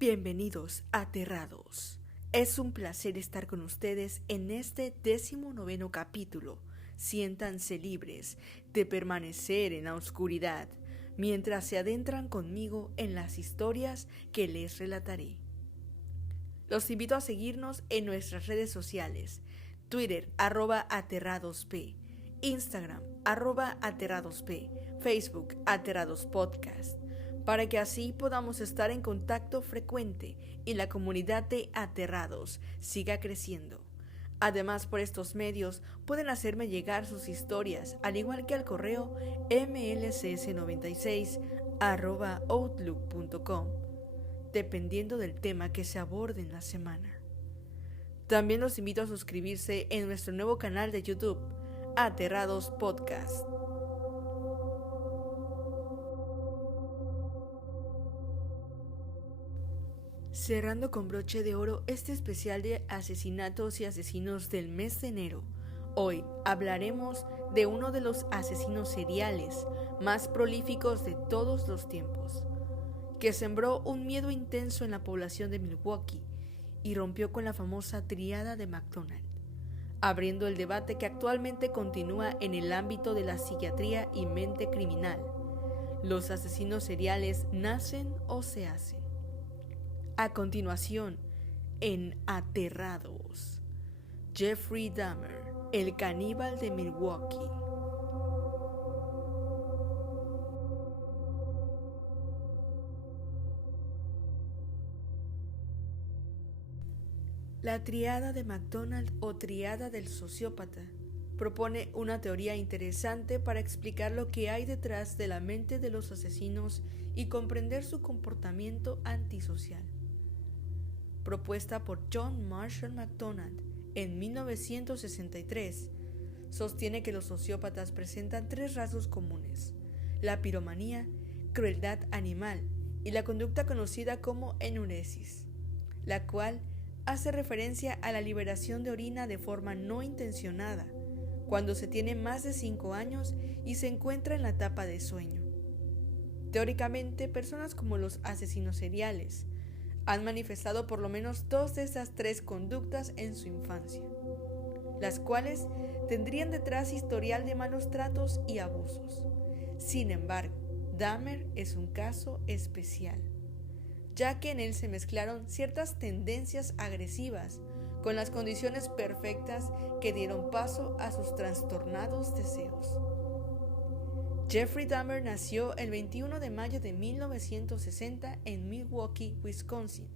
Bienvenidos a Aterrados. Es un placer estar con ustedes en este 19º capítulo. Siéntanse libres de permanecer en la oscuridad mientras se adentran conmigo en las historias que les relataré. Los invito a seguirnos en nuestras redes sociales: Twitter @aterradosp, Instagram @aterradosp, Facebook Ateradospodcast, para que así podamos estar en contacto frecuente y la comunidad de Aterrados siga creciendo. Además, por estos medios pueden hacerme llegar sus historias, al igual que al correo mlcs96@outlook.com, dependiendo del tema que se aborde en la semana. También los invito a suscribirse en nuestro nuevo canal de YouTube, Aterrados Podcast. Cerrando con broche de oro este especial de asesinatos y asesinos del mes de enero, hoy hablaremos de uno de los asesinos seriales más prolíficos de todos los tiempos, que sembró un miedo intenso en la población de Milwaukee y rompió con la famosa tríada de McDonald, abriendo el debate que actualmente continúa en el ámbito de la psiquiatría y mente criminal. ¿Los asesinos seriales nacen o se hacen? A continuación, en Aterrados, Jeffrey Dahmer, el caníbal de Milwaukee. La tríada de McDonald o tríada del sociópata propone una teoría interesante para explicar lo que hay detrás de la mente de los asesinos y comprender su comportamiento antisocial. Propuesta por John Marshall McDonald en 1963, sostiene que los sociópatas presentan tres rasgos comunes: la piromanía, crueldad animal y la conducta conocida como enuresis, la cual hace referencia a la liberación de orina de forma no intencionada cuando se tiene más de 5 años y se encuentra en la etapa de sueño. Teóricamente, personas como los asesinos seriales han manifestado por lo menos dos de estas tres conductas en su infancia, las cuales tendrían detrás historial de malos tratos y abusos. Sin embargo, Dahmer es un caso especial, ya que en él se mezclaron ciertas tendencias agresivas con las condiciones perfectas que dieron paso a sus trastornados deseos. Jeffrey Dahmer nació el 21 de mayo de 1960 en Milwaukee, Wisconsin,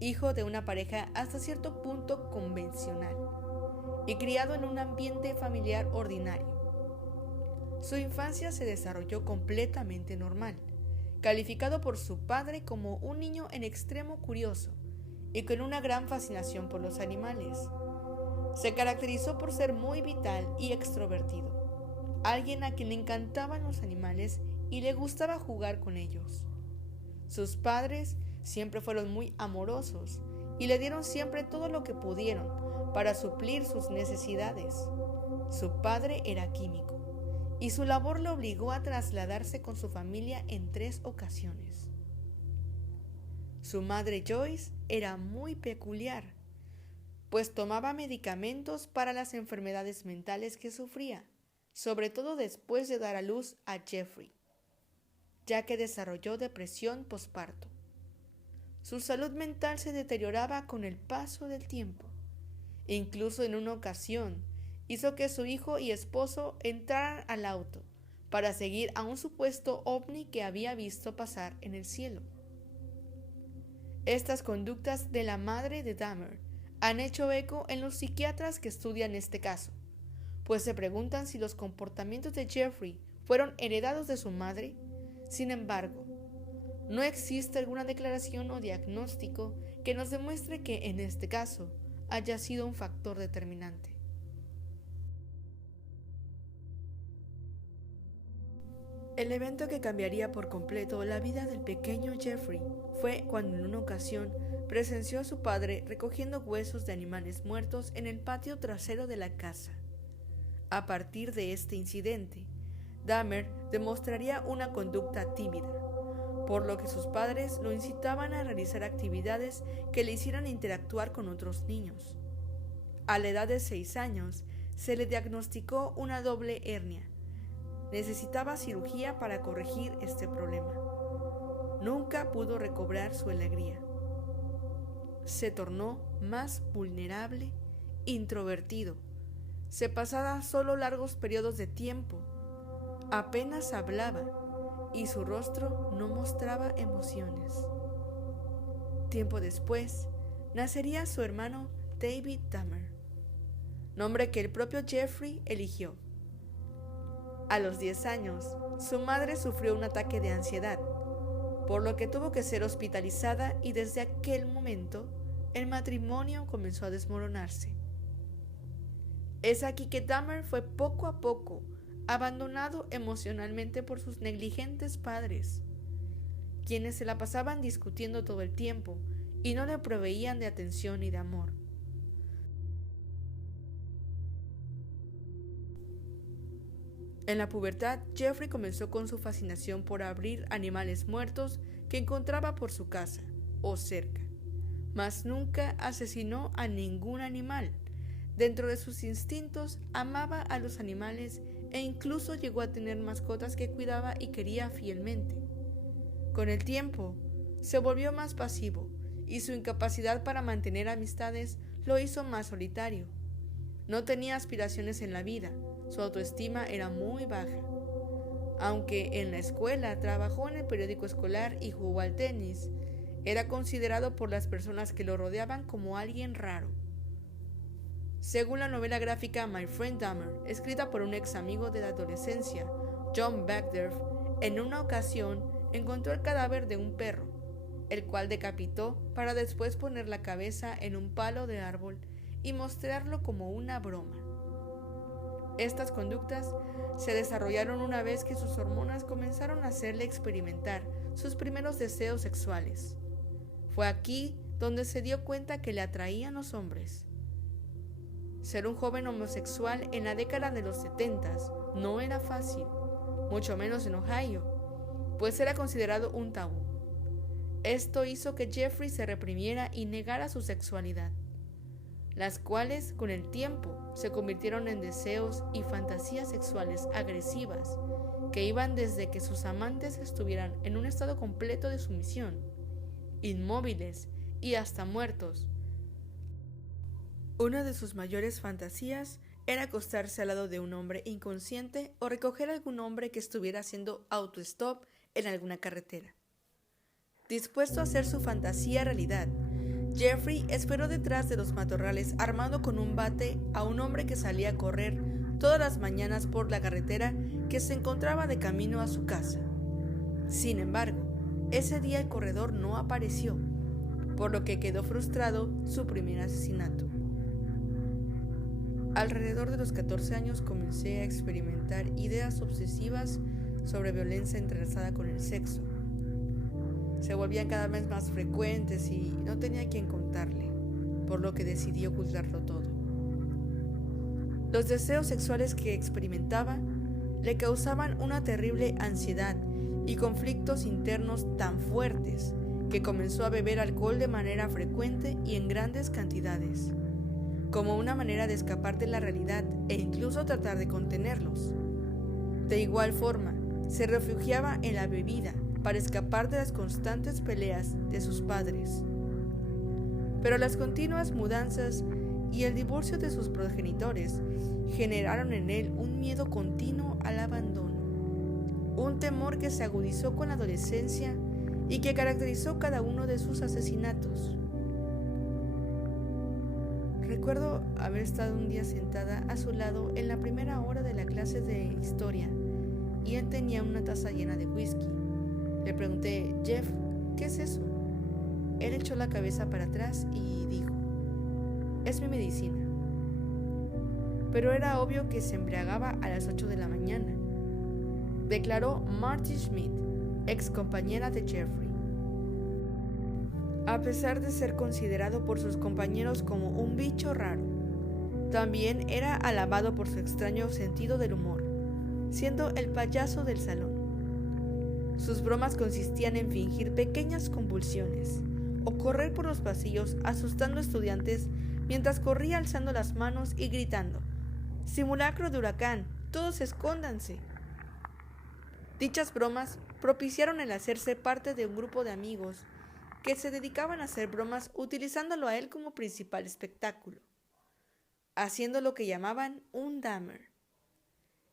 hijo de una pareja hasta cierto punto convencional y criado en un ambiente familiar ordinario. Su infancia se desarrolló completamente normal, calificado por su padre como un niño en extremo curioso y con una gran fascinación por los animales. Se caracterizó por ser muy vital y extrovertido, alguien a quien le encantaban los animales y le gustaba jugar con ellos. Sus padres siempre fueron muy amorosos y le dieron siempre todo lo que pudieron para suplir sus necesidades. Su padre era químico y su labor le obligó a trasladarse con su familia en 3 ocasiones. Su madre Joyce era muy peculiar, pues tomaba medicamentos para las enfermedades mentales que sufría, sobre todo después de dar a luz a Jeffrey, ya que desarrolló depresión posparto. Su salud mental se deterioraba con el paso del tiempo. Incluso en una ocasión hizo que su hijo y esposo entraran al auto para seguir a un supuesto ovni que había visto pasar en el cielo. Estas conductas de la madre de Dahmer han hecho eco en los psiquiatras que estudian este caso, pues se preguntan si los comportamientos de Jeffrey fueron heredados de su madre. Sin embargo, no existe alguna declaración o diagnóstico que nos demuestre que en este caso haya sido un factor determinante. El evento que cambiaría por completo la vida del pequeño Jeffrey fue cuando en una ocasión presenció a su padre recogiendo huesos de animales muertos en el patio trasero de la casa. A partir de este incidente, Dahmer demostraría una conducta tímida, por lo que sus padres lo incitaban a realizar actividades que le hicieran interactuar con otros niños. A la edad de 6 años, se le diagnosticó una doble hernia. Necesitaba cirugía para corregir este problema. Nunca pudo recobrar su alegría. Se tornó más vulnerable, introvertido. Se pasaba solo largos periodos de tiempo. Apenas hablaba y su rostro no mostraba emociones. Tiempo después, nacería su hermano David Dahmer, nombre que el propio Jeffrey eligió. A los 10 años, su madre sufrió un ataque de ansiedad, por lo que tuvo que ser hospitalizada y desde aquel momento el matrimonio comenzó a desmoronarse. Es aquí que Dahmer fue poco a poco abandonado emocionalmente por sus negligentes padres, quienes se la pasaban discutiendo todo el tiempo y no le proveían de atención y de amor. En la pubertad, Jeffrey comenzó con su fascinación por abrir animales muertos que encontraba por su casa o cerca, mas nunca asesinó a ningún animal. Dentro de sus instintos, amaba a los animales e incluso llegó a tener mascotas que cuidaba y quería fielmente. Con el tiempo, se volvió más pasivo y su incapacidad para mantener amistades lo hizo más solitario. No tenía aspiraciones en la vida, su autoestima era muy baja. Aunque en la escuela trabajó en el periódico escolar y jugó al tenis, era considerado por las personas que lo rodeaban como alguien raro. Según la novela gráfica My Friend Dahmer, escrita por un ex amigo de la adolescencia, John Bagdorf, en una ocasión encontró el cadáver de un perro, el cual decapitó para después poner la cabeza en un palo de árbol y mostrarlo como una broma. Estas conductas se desarrollaron una vez que sus hormonas comenzaron a hacerle experimentar sus primeros deseos sexuales. Fue aquí donde se dio cuenta que le atraían los hombres. Ser un joven homosexual en la década de los 70 no era fácil, mucho menos en Ohio, pues era considerado un tabú. Esto hizo que Jeffrey se reprimiera y negara su sexualidad, las cuales con el tiempo se convirtieron en deseos y fantasías sexuales agresivas que iban desde que sus amantes estuvieran en un estado completo de sumisión, inmóviles y hasta muertos. Una de sus mayores fantasías era acostarse al lado de un hombre inconsciente o recoger a algún hombre que estuviera haciendo autostop en alguna carretera. Dispuesto a hacer su fantasía realidad, Jeffrey esperó detrás de los matorrales armado con un bate a un hombre que salía a correr todas las mañanas por la carretera que se encontraba de camino a su casa. Sin embargo, ese día el corredor no apareció, por lo que quedó frustrado su primer asesinato. Alrededor de los 14 años comencé a experimentar ideas obsesivas sobre violencia entrelazada con el sexo. Se volvían cada vez más frecuentes y no tenía a quien contarle, por lo que decidí ocultarlo todo. Los deseos sexuales que experimentaba le causaban una terrible ansiedad y conflictos internos tan fuertes que comenzó a beber alcohol de manera frecuente y en grandes cantidades, como una manera de escapar de la realidad e incluso tratar de contenerlos. De igual forma, se refugiaba en la bebida para escapar de las constantes peleas de sus padres. Pero las continuas mudanzas y el divorcio de sus progenitores generaron en él un miedo continuo al abandono, un temor que se agudizó con la adolescencia y que caracterizó cada uno de sus asesinatos. Recuerdo haber estado un día sentada a su lado en la primera hora de la clase de historia y él tenía una taza llena de whisky. Le pregunté: Jeff, ¿qué es eso? Él echó la cabeza para atrás y dijo: es mi medicina. Pero era obvio que se embriagaba a las 8 de la mañana, declaró Marty Schmidt, ex compañera de Jeffrey. A pesar de ser considerado por sus compañeros como un bicho raro, también era alabado por su extraño sentido del humor, siendo el payaso del salón. Sus bromas consistían en fingir pequeñas convulsiones o correr por los pasillos asustando a estudiantes mientras corría alzando las manos y gritando: «¡Simulacro de huracán! ¡Todos escóndanse!». Dichas bromas propiciaron el hacerse parte de un grupo de amigos que se dedicaban a hacer bromas utilizándolo a él como principal espectáculo, haciendo lo que llamaban un Dahmer,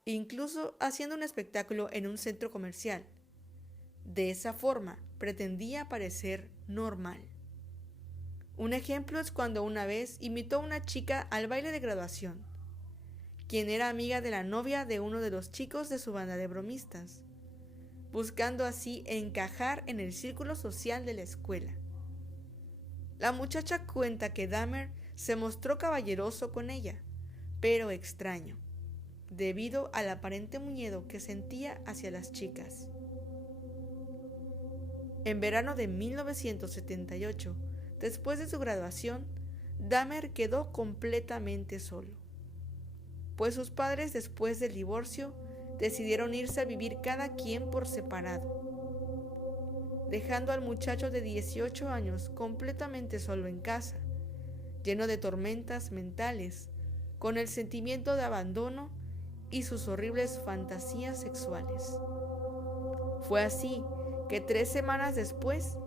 incluso haciendo un espectáculo en un centro comercial. De esa forma, pretendía parecer normal. Un ejemplo es cuando una vez invitó a una chica al baile de graduación, quien era amiga de la novia de uno de los chicos de su banda de bromistas, buscando así encajar en el círculo social de la escuela. La muchacha cuenta que Dahmer se mostró caballeroso con ella, pero extraño, debido al aparente miedo que sentía hacia las chicas. En verano de 1978, después de su graduación, Dahmer quedó completamente solo, pues sus padres, después del divorcio, decidieron irse a vivir cada quien por separado, dejando al muchacho de 18 años completamente solo en casa, lleno de tormentas mentales, con el sentimiento de abandono y sus horribles fantasías sexuales. Fue así que 3 semanas después,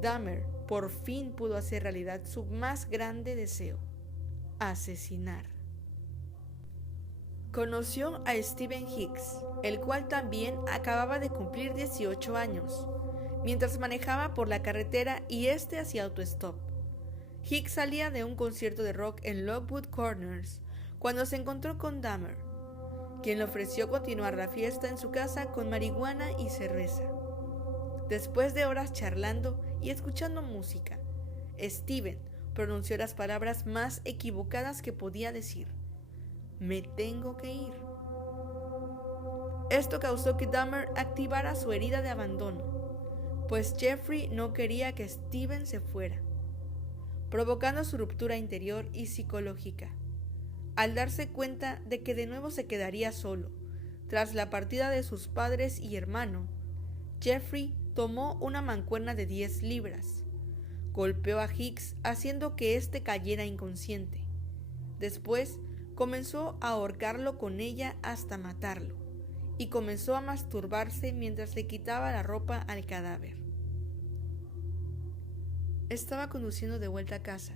Dahmer por fin pudo hacer realidad su más grande deseo: asesinar. Conoció a Stephen Hicks, el cual también acababa de cumplir 18 años, mientras manejaba por la carretera y hacía autostop. Hicks salía de un concierto de rock en Lockwood Corners cuando se encontró con Dahmer, quien le ofreció continuar la fiesta en su casa con marihuana y cerveza. Después de horas charlando y escuchando música, Steven pronunció las palabras más equivocadas que podía decir: «Me tengo que ir». Esto causó que Dahmer activara su herida de abandono, pues Jeffrey no quería que Steven se fuera, provocando su ruptura interior y psicológica. Al darse cuenta de que de nuevo se quedaría solo, tras la partida de sus padres y hermano, Jeffrey tomó una mancuerna de 10 libras, golpeó a Hicks haciendo que éste cayera inconsciente. Después comenzó a ahorcarlo con ella hasta matarlo, y comenzó a masturbarse mientras le quitaba la ropa al cadáver. Estaba conduciendo de vuelta a casa,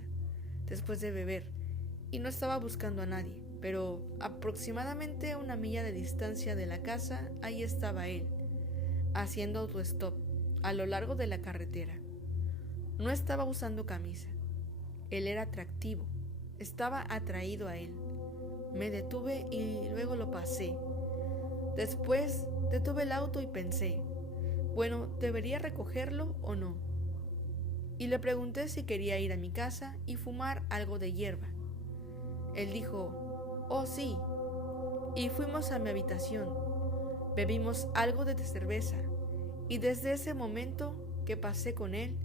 después de beber, y no estaba buscando a nadie, pero aproximadamente a 1 milla de distancia de la casa, ahí estaba él, haciendo autostop a lo largo de la carretera. No estaba usando camisa. Él era atractivo, estaba atraído a él. Me detuve y luego lo pasé. Después detuve el auto y pensé: bueno, ¿debería recogerlo o no? Y le pregunté si quería ir a mi casa y fumar algo de hierba. Él dijo: «Oh, sí». Y fuimos a mi habitación. Bebimos algo de cerveza, y desde ese momento que pasé con él,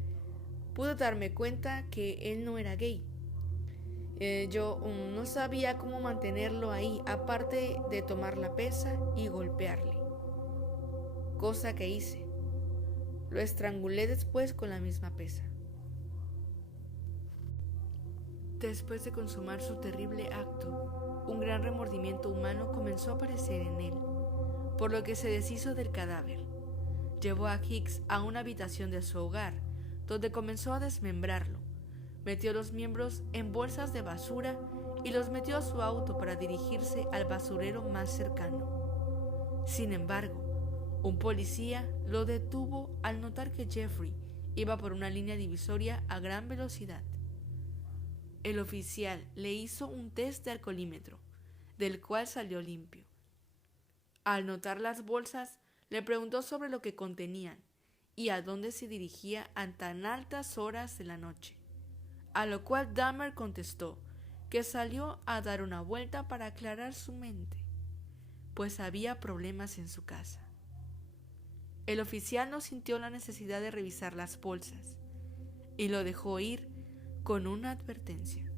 pude darme cuenta que él no era gay. Yo no sabía cómo mantenerlo ahí, aparte de tomar la pesa y golpearle. Cosa que hice. Lo estrangulé después con la misma pesa. Después de consumar su terrible acto, un gran remordimiento humano comenzó a aparecer en él, por lo que se deshizo del cadáver. Llevó a Hicks a una habitación de su hogar, donde comenzó a desmembrarlo. Metió los miembros en bolsas de basura y los metió a su auto para dirigirse al basurero más cercano. Sin embargo, un policía lo detuvo al notar que Jeffrey iba por una línea divisoria a gran velocidad. El oficial le hizo un test de alcoholímetro, del cual salió limpio. Al notar las bolsas, le preguntó sobre lo que contenían y a dónde se dirigía a tan altas horas de la noche, a lo cual Dahmer contestó que salió a dar una vuelta para aclarar su mente, pues había problemas en su casa. El oficial no sintió la necesidad de revisar las bolsas y lo dejó ir con una advertencia.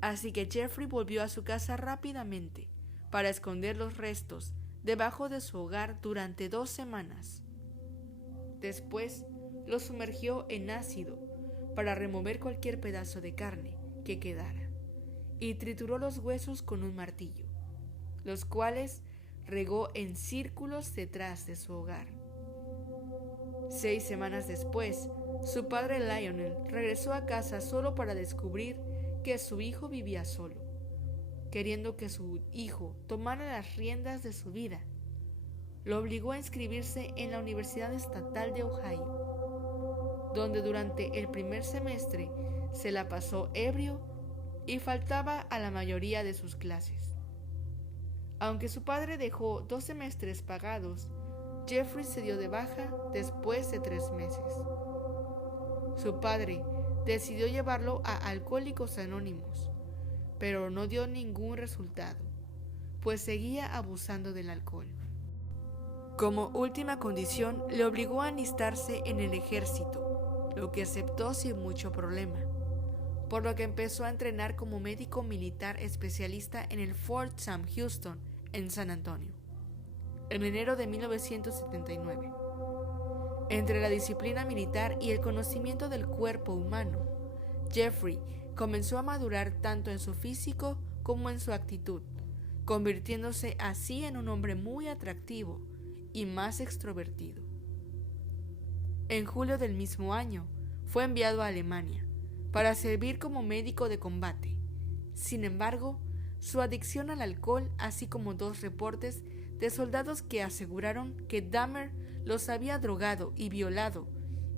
Así que Jeffrey volvió a su casa rápidamente para esconder los restos debajo de su hogar durante 2 semanas. Después lo sumergió en ácido para remover cualquier pedazo de carne que quedara y trituró los huesos con un martillo, los cuales regó en círculos detrás de su hogar. 6 semanas después, su padre Lionel regresó a casa solo para descubrir que su hijo vivía solo. Queriendo que su hijo tomara las riendas de su vida, lo obligó a inscribirse en la Universidad Estatal de Ohio, donde durante el primer semestre se la pasó ebrio y faltaba a la mayoría de sus clases. Aunque su padre dejó 2 semestres pagados, Jeffrey se dio de baja después de 3 meses. Su padre decidió llevarlo a Alcohólicos Anónimos, pero no dio ningún resultado, pues seguía abusando del alcohol. Como última condición, le obligó a alistarse en el ejército, lo que aceptó sin mucho problema, por lo que empezó a entrenar como médico militar especialista en el Fort Sam Houston, en San Antonio, en enero de 1979. Entre la disciplina militar y el conocimiento del cuerpo humano, Jeffrey comenzó a madurar tanto en su físico como en su actitud, convirtiéndose así en un hombre muy atractivo y más extrovertido. En julio del mismo año, fue enviado a Alemania para servir como médico de combate. Sin embargo, su adicción al alcohol, así como 2 reportes de soldados que aseguraron que Dahmer los había drogado y violado,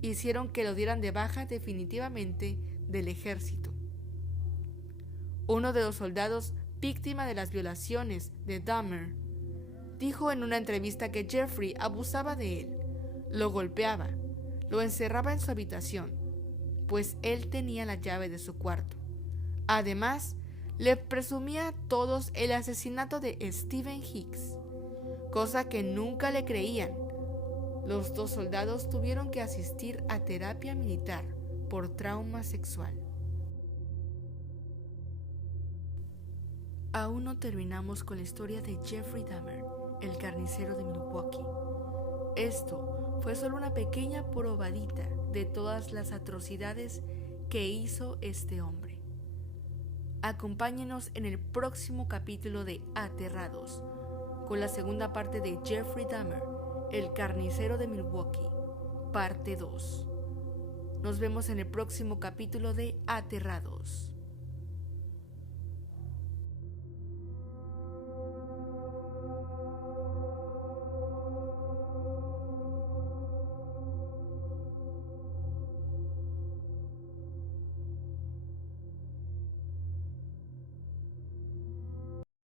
hicieron que lo dieran de baja definitivamente del ejército. Uno de los soldados víctima de las violaciones de Dahmer dijo en una entrevista que Jeffrey abusaba de él, lo golpeaba, lo encerraba en su habitación, pues él tenía la llave de su cuarto. Además, le presumía a todos el asesinato de Stephen Hicks, cosa que nunca le creían. Los 2 soldados tuvieron que asistir a terapia militar por trauma sexual. Aún no terminamos con la historia de Jeffrey Dahmer, el carnicero de Milwaukee. Esto fue solo una pequeña probadita de todas las atrocidades que hizo este hombre. Acompáñenos en el próximo capítulo de Aterrados, con la segunda parte de Jeffrey Dahmer, el carnicero de Milwaukee, parte 2. Nos vemos en el próximo capítulo de Aterrados.